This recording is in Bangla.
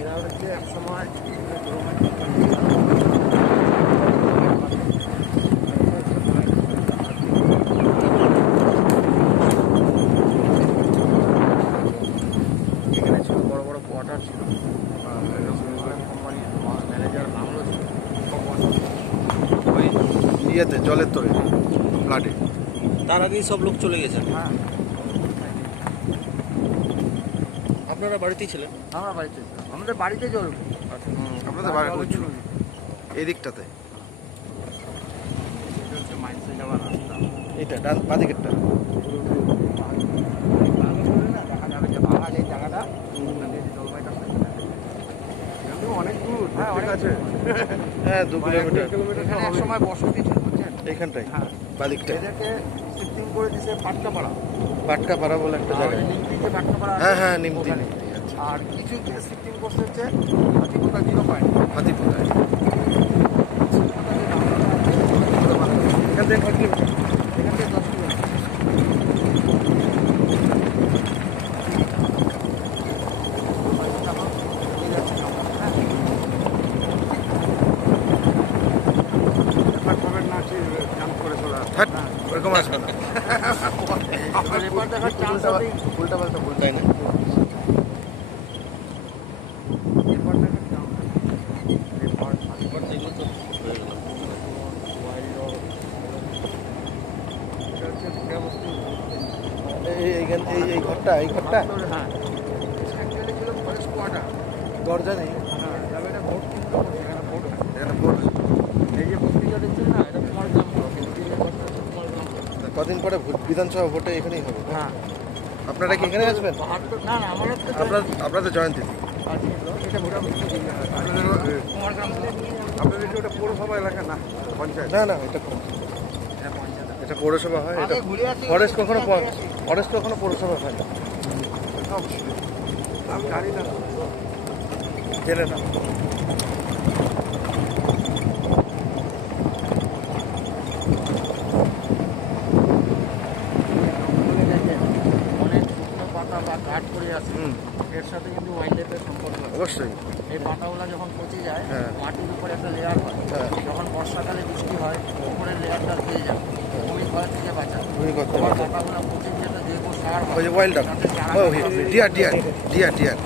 এরা হচ্ছে এক সময় এখানে ছিল বড় বড় কোয়ার্টার ছিল, কোম্পানির ম্যানেজার বাংলো ছিল ওই ইয়েতে জলের তলে ফ্লাডে। তার আগেই সব লোক চলে গেছে। হ্যাঁ, আপনারা বাড়িতেই ছিলেন? আমরা বাড়িতে ছিলাম। আমাদের বাড়িতে জল আপনাদের বাড়ি উঠছিল এই দিকটাতে, এটা হচ্ছে মাইন্সে যাওয়ার রাস্তা। এইটা ডান বাদিকেরটা। অনেক দূর, হ্যাঁ অনেক আছে। হ্যাঁ 2 কিলোমিটার। এখানে এক সময় বসতি ছিল বুঝছেন। এইখানটাই হ্যাঁ, বাদিকটাই এদেরকে শিফটিং করে দিয়েছে পাটকাপাড়া, পাটকাপাড়া বলে একটা জায়গা। নিমতি যে পাটকাপাড়া হ্যাঁ হ্যাঁ নিমতি। ওখানে। আর কিছু শিফটিং করতে হচ্ছে হাতিপোতা 0 হাতিপোতায় এখান থেকে 5 কিলোমিটার। এখান থেকে 10 কিলোমিটার। হ্যাট, ওরকম আসবে না। এবার দেখার চান্স আছে, উল্টা পাল্টা বলতে না। এবার দেখার চান্স আছে। এবার একবার দেখলে তো হয়ে গেল। এটা হচ্ছে ভুটিয়াবস্তি। এই ঘরটা হ্যাঁ, অ্যাকচুয়ালি ছিল ফরেস্ট কোয়ার্টার। দরজা নেই। হ্যাঁ, তবে এটা ভোট কিন্তু করছে, এখানে ভোট হয়। এখানে ভোট হয়। এই যে বস্তিটা দেখছেন না, এটা কুমার গ্রাম ব্লক, কিন্তু দিনের ঘরটা হচ্ছে কুমার গ্রাম ব্লক। কদিন পরে বিধানসভা ভোটে এখানেই হবে। হ্যাঁ, আপনারা কি এখানে আসবেন? বাহাত্তর না না, আমারও তো আপনাদের জয়ন্তী। এটা ভোটাভুটি কুমার গ্রাম ব্লক। আপনাদের কি ওটা পৌরসভা এলাকা না পঞ্চায়েত? না না, এটা এটা পঞ্চায়েত। এটা পৌরসভা হয়। এটা আগে ঘুরে আসি, ফরেস্ট কখনো ঘুরে আসি। ফরেস্ট কখনো পৌরসভা হয় না। আমি জানি না। জেনে না। অনেক শুকনো পাতা বা কাঠ পড়ে আছে, এর সাথে কিন্তু ওয়াইল্ড লাইফের সম্পর্ক আছে। অবশ্যই। এই পাতাগুলো যখন পচে যায়, হ্যাঁ। মাটির উপরে একটা লেয়ার হয়। হ্যাঁ। যখন বর্ষাকালে বৃষ্টি হয়, উপরের লেয়ারটা ধুয়ে যায়, ভূমি ক্ষয় থেকে বাঁচায়। ভূমি করতে আবার পারছে। পাতাগুলো পচে গিয়ে একটা জৈব সার হয়। ওই যে ওয়াইল্ড ডাক। যাতে চারা ও গাছ ডিয়ার।